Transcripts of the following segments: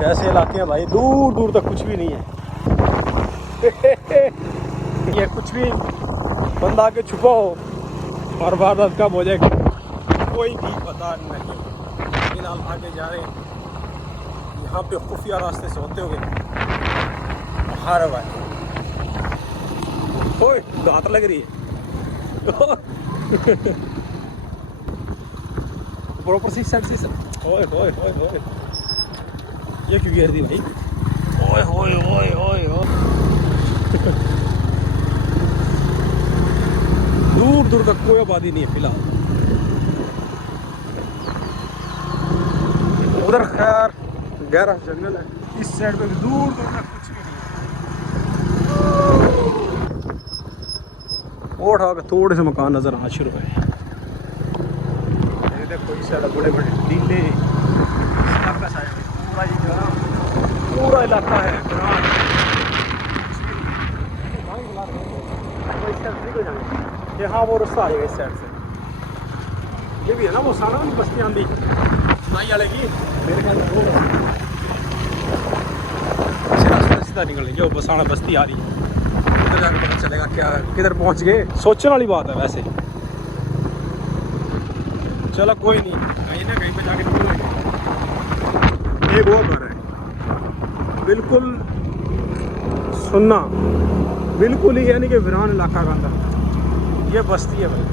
कैसे इलाके हैं भाई, दूर दूर तक कुछ भी नहीं है। ये कुछ भी बंदा आके छुपा हो और वारदात कब हो जाए कोई भी पता नहीं। फिलहाल आगे जा रहे हैं, यहाँ पे खुफिया रास्ते से होते हुए हार भाई। ओए दांत लग रही है। प्रॉपर सी सेट से। ओए ओए ओए ओए, ये क्यों गिर दी भाई? ओए ओए ओए ओए ओए। दूर दूर तक कोई आबादी नहीं है फिलहाल। उधर खैर गहरा जंगल है, इस साइड पे भी दूर दूर तक कुछ भी नहीं है। और थोड़े से मकान नजर आना शुरू हुए। ये देखो इस साइड बड़े बड़े टीले, पूरा इलाका है। ये हाँ वो रास्ता आएगा इस साइड से। ये भी है ना वो सारा बस्ती आंधी नाई वाले की, मेरे ख्याल में रास्ता सीधा निकलेंगे। जो बसाना बस्ती आ रही है उधर जाकर पता चलेगा क्या किधर पहुंच गए। सोचने वाली बात है वैसे। चलो कोई नहीं, कहीं ना कहीं पे जाके निकलेंगे। एक वो घर है बिल्कुल सुनना, बिल्कुल ही यानी कि वीरान इलाका का अंदर ये बस्ती है भाई।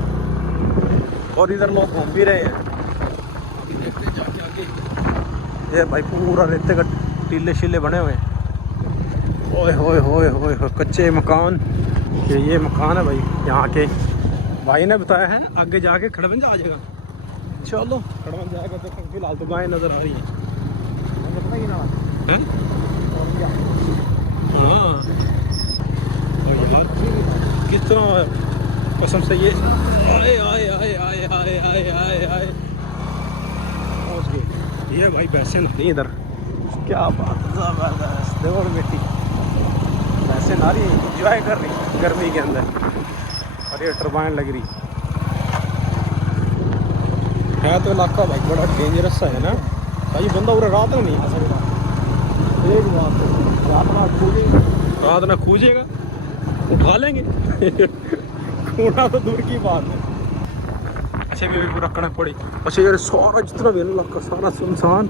और इधर लोग घूम भी रहे हैं। देखते हैं जाके आगे। ये भाई पूरा रेते का टीले शीले बने हुए हैं। ओए होए होए होए कच्चे मकान। ये मकान है भाई यहाँ के। भाई ने बताया है आगे जाके खड़बंज आ जाएगा। चलो खड़बंज जाएगा तो फिलहाल तो गायें नजर आ रही हैं। हाँ कितना कसम से ये आए आए आए आए आए आए आए आए पहुँच गए। ये भाई वैसे नहीं इधर क्या बात जबरदस्त देवड़ बेटी वैसे नारी इंजॉय कर रही गर्मी के अंदर। और ये टरबाइन लग रही है। तो इलाका भाई बड़ा डेंजरस सा है ना भाई। बंदा पूरा रात में नहीं आ सकता। रात ना खूजेगा उठा लेंगे। खूना तो दूर की बात है। अच्छा भी पूरा कड़क पड़ी। अच्छा यार सारा जितना भी इलाका सारा सुनसान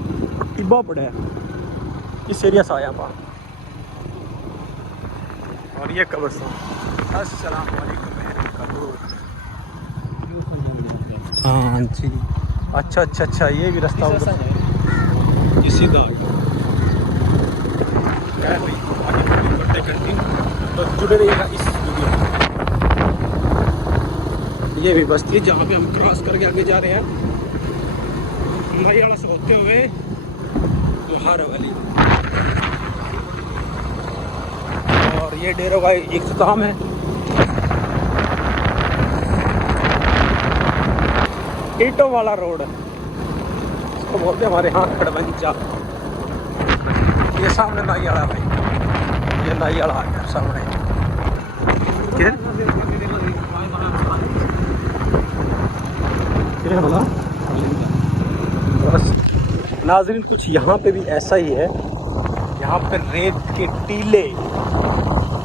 टिब्बा पड़ा है इस एरिया से आया पा। और ये कब्रिस्तान। अस्सलाम वालेकुम। हाँ जी अच्छा अच्छा अच्छा, ये भी रास्ता ये सीधा तो जुड़े रहिएगा इस वीडियो में। ये भी बस्ती है जहाँ पे हम क्रॉस करके आगे जा रहे हैं वाला से होते हुए लोहार वाली। और ये डेरों का इख्तिताम है। ईंटों वाला रोड है इसको बोलते हैं हमारे यहाँ खड़बंजा। ये सामने नाई वाला भाई, ये नाई वाला है सामने। क्या बोला? बस नाज़रीन कुछ यहाँ पे भी ऐसा ही है। यहाँ पे रेत के टीले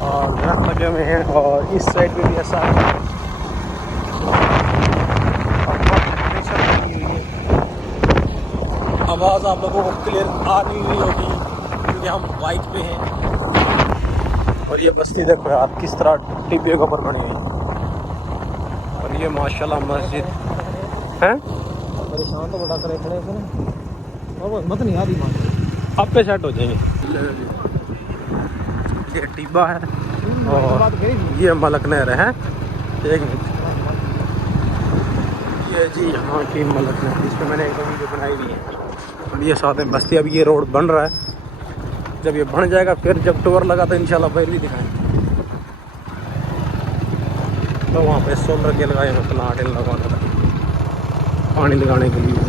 और दरख्त लगे हुए हैं। और इस साइड पे भी ऐसा है। आवाज़ आप लोगों को क्लियर आ नहीं रही होगी क्योंकि हम बाइक पे हैं। और ये बस्ती देखो यार किस तरह टिब्बे के ऊपर बनी हुई है। और ये माशाल्लाह मस्जिद है। परेशान तो बड़ा करे खड़े मत नहीं आ रही आप पे सेट हो जाएंगे। ये टिब्बा है और ये मलक नहर है। एक मिनट, ये जी यहाँ की मलक नहर, इस पर मैंने एक वीडियो बनाई हुई है। और ये साथ में बस्ती, अब ये रोड बन रहा है। जब ये बन जाएगा फिर जब टोवर लगा तो इंशाल्लाह फिर भी दिखाएंगे। तो वहाँ पे सोलर के लगाए हैं, प्लांट लगाने का पानी लगाने के लिए।